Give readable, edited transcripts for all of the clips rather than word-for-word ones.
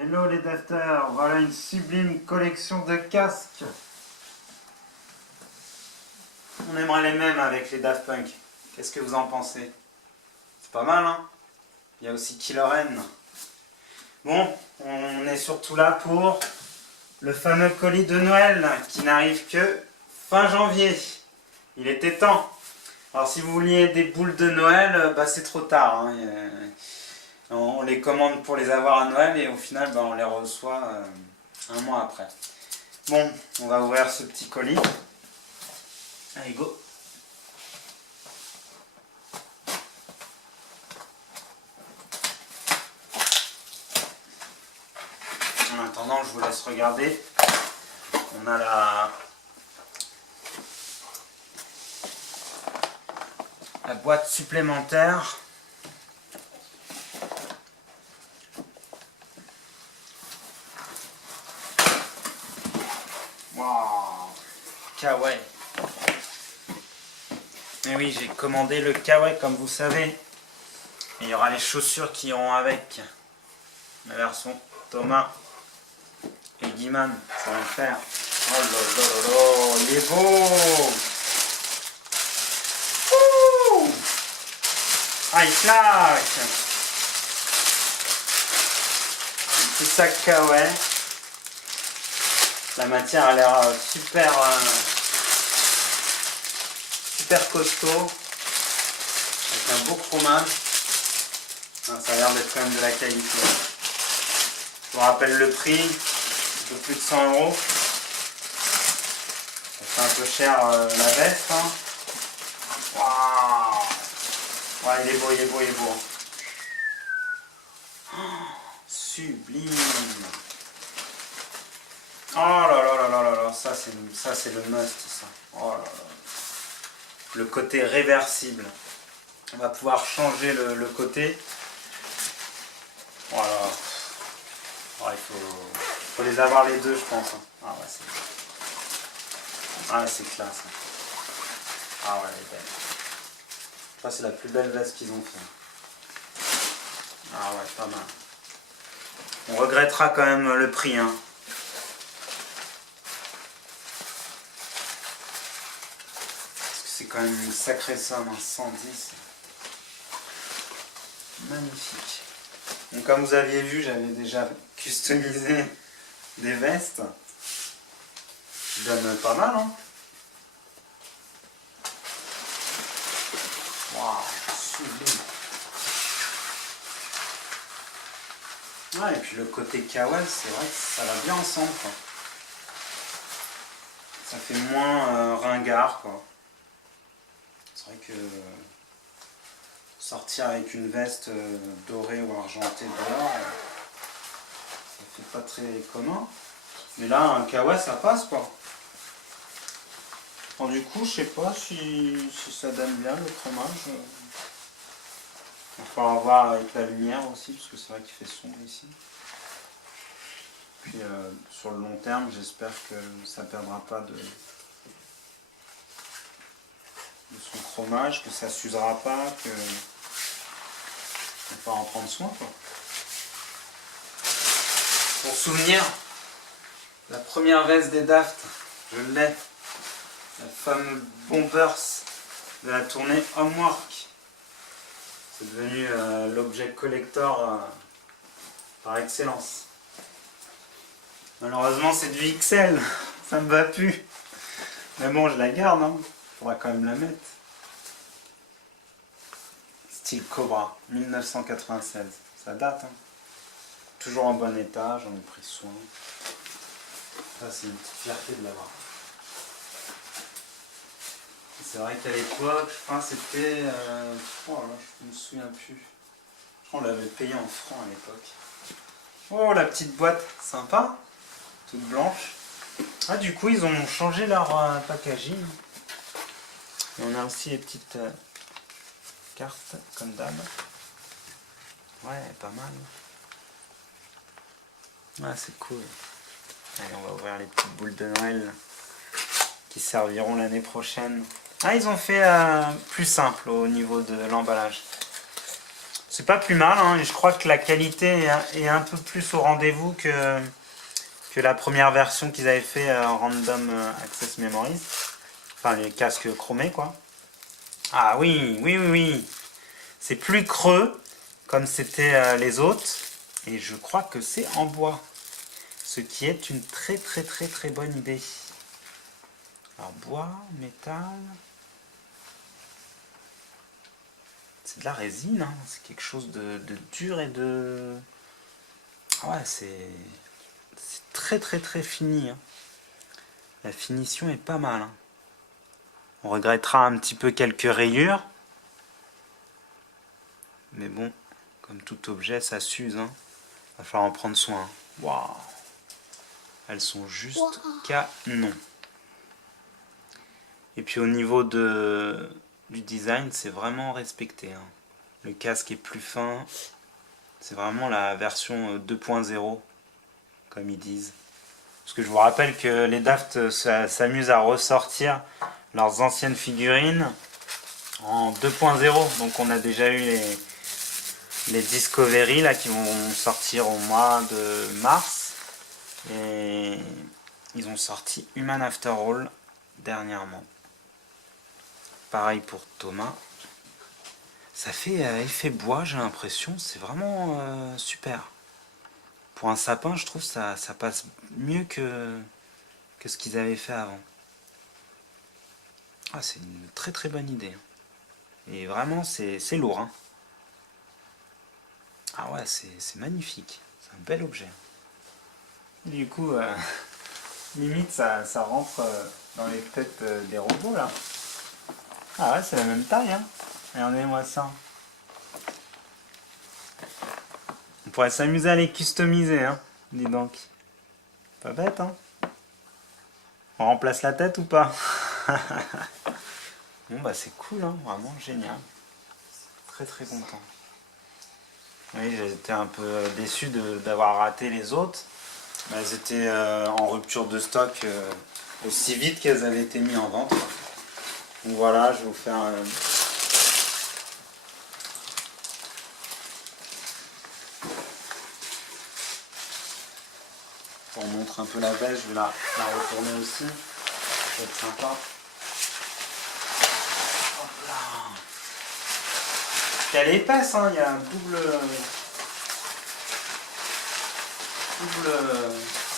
Hello les dafters, voilà une sublime collection de casques. On aimerait les mêmes avec les Daft Punk. Qu'est-ce que vous en pensez? C'est pas mal, hein? Il y a aussi Killer N. Bon, on est surtout là pour le fameux colis de Noël qui n'arrive que fin janvier. Il était temps. Alors si vous vouliez des boules de Noël, bah, c'est trop tard, hein. On les commande pour les avoir à Noël et au final bah, on les reçoit un mois après. Bon, on va ouvrir ce petit colis. Allez, go! En attendant, je vous laisse regarder. On a la boîte supplémentaire. Waouh! Kawaii. Et oui, j'ai commandé le Kawaii comme vous savez. Et il y aura les chaussures qui iront avec. La version Thomas et Guiman, ça va le faire. Oh là là là là, il est beau! Ouh! Ah, il claque! Un petit sac Kawaii. La matière a l'air super costaud, avec un beau chromage. Ça a l'air d'être quand même de la qualité. Je vous rappelle le prix, un peu plus de 100 €. Ça fait un peu cher la veste. Hein. Waouh! Ouais, il est beau, il est beau, il est beau. Oh, sublime! Oh là là là là là là, ça c'est le must ça. Oh là là. Le côté réversible. On va pouvoir changer le côté. Voilà. Oh, il faut les avoir les deux je pense. Ah ouais, c'est classe. Ah ouais, elle est belle. Ça c'est la plus belle veste qu'ils ont fait. Ah ouais, pas mal. On regrettera quand même le prix. Hein. C'est quand même une sacrée somme, hein, 110. Magnifique. Donc comme vous aviez vu, j'avais déjà customisé des vestes. Qui donnent pas mal, hein. Waouh, sublime. Ouais, et puis le côté kawaii, c'est vrai que ça va bien ensemble, quoi. Ça fait moins ringard, quoi. C'est vrai que sortir avec une veste dorée ou argentée dehors, ça fait pas très commun. Mais là, un kawaii, ça passe quoi. Bon, du coup, je sais pas si ça donne bien le fromage. Il va falloir voir avec la lumière aussi, parce que c'est vrai qu'il fait sombre ici. Puis sur le long terme, j'espère que ça ne perdra pas de son fromage, que ça ne s'usera pas, que on va en prendre soin quoi. Pour souvenir, la première veste des Daft, je l'ai, la fameuse Bombers de la tournée Homework. C'est devenu l'objet collector par excellence. Malheureusement c'est du XL, ça me va plus. Mais bon, je la garde, hein. Il faudra quand même la mettre. Style Cobra, 1996. Ça date, hein. Toujours en bon état, j'en ai pris soin. Ça, c'est une petite fierté de l'avoir. C'est vrai qu'à l'époque, je pense c'était... oh là, je me souviens plus. Je crois qu'on l'avait payé en francs à l'époque. Oh, la petite boîte, sympa. Toute blanche. Ah, du coup, ils ont changé leur packaging. Et on a aussi les petites cartes, comme d'hab. Ouais, pas mal. Ah, c'est cool. Allez, on va ouvrir les petites boules de Noël qui serviront l'année prochaine. Ah, ils ont fait plus simple au niveau de l'emballage. C'est pas plus mal, hein, et je crois que la qualité est un peu plus au rendez-vous que la première version qu'ils avaient fait Random Access Memories. Enfin, les casques chromés, quoi. Ah oui, oui, oui, oui. C'est plus creux, comme c'était les autres. Et je crois que c'est en bois. Ce qui est une très, très, très, très bonne idée. Alors, bois, métal... C'est de la résine, hein. C'est quelque chose de dur et de... Ouais, c'est très très très fini. Hein. La finition est pas mal. Hein. On regrettera un petit peu quelques rayures. Mais bon, comme tout objet, ça s'use. Hein. Va falloir en prendre soin. Waouh. Elles sont juste canon. Et puis au niveau du design, c'est vraiment respecté. Hein. Le casque est plus fin. C'est vraiment la version 2.0, comme ils disent. Parce que je vous rappelle que les Daft s'amusent à ressortir leurs anciennes figurines en 2.0. Donc on a déjà eu les Discovery là, qui vont sortir au mois de mars. Et ils ont sorti Human After All dernièrement. Pareil pour Thomas. Ça fait effet bois, j'ai l'impression. C'est vraiment super. Pour un sapin, je trouve ça passe mieux que ce qu'ils avaient fait avant. Ah, c'est une très très bonne idée. Et vraiment, c'est lourd. Hein. Ah ouais, c'est magnifique. C'est un bel objet. Du coup, limite, ça rentre dans les têtes des robots, là. Ah ouais, c'est la même taille, hein. Regardez-moi ça. On pourrait s'amuser à les customiser, hein. Dis donc. Pas bête, hein. On remplace la tête ou pas? Bon, bah c'est cool, hein. Vraiment génial. Très très content. Oui, j'étais un peu déçu d'avoir raté les autres. Elles étaient en rupture de stock aussi vite qu'elles avaient été mises en vente. Donc voilà, je vais vous faire... Pour montrer un peu la veste, je vais la retourner aussi. Ça va être sympa. Hop là. Elle est épaisse, hein, il y a un double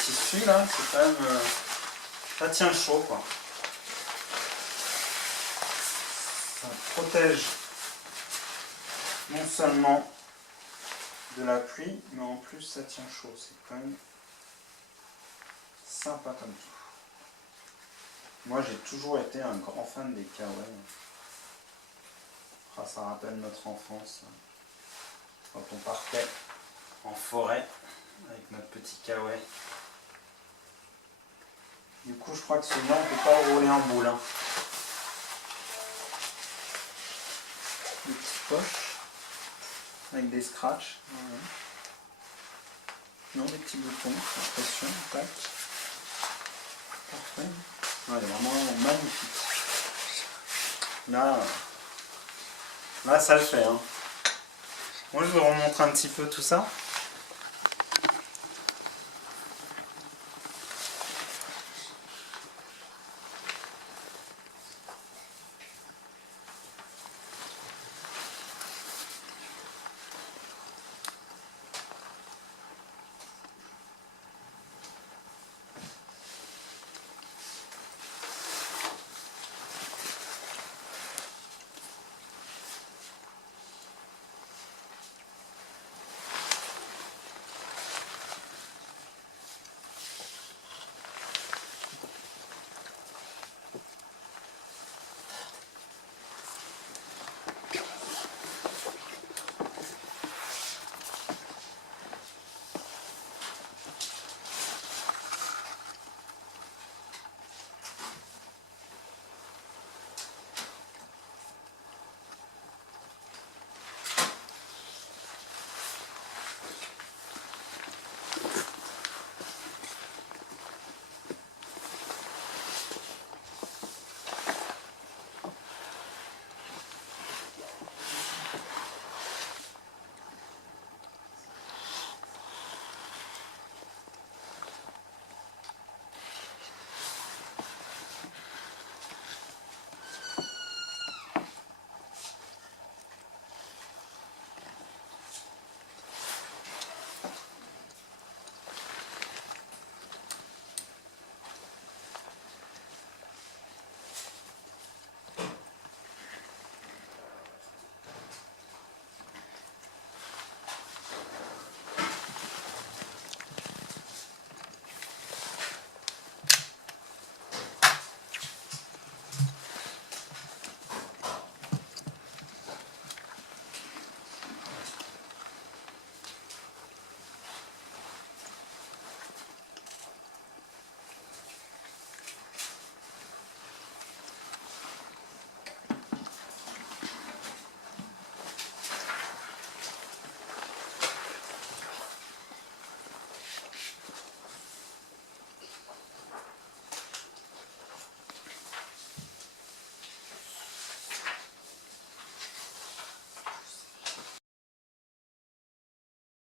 tissu là, c'est quand même... ça tient chaud quoi. Ça protège non seulement de la pluie, mais en plus ça tient chaud. C'est quand même sympa comme tout. Moi j'ai toujours été un grand fan des kawaii. Ah, ça rappelle notre enfance quand on partait en forêt avec notre petit kawaii. Du coup je crois que celui-là on ne peut pas le rouler en boule. Hein. Des petites poches avec des scratchs. Voilà. Non, des petits boutons, pression, tac. Parfait. Ouais, vraiment magnifique. Là ça le fait. Hein. Moi je vous remontre un petit peu tout ça.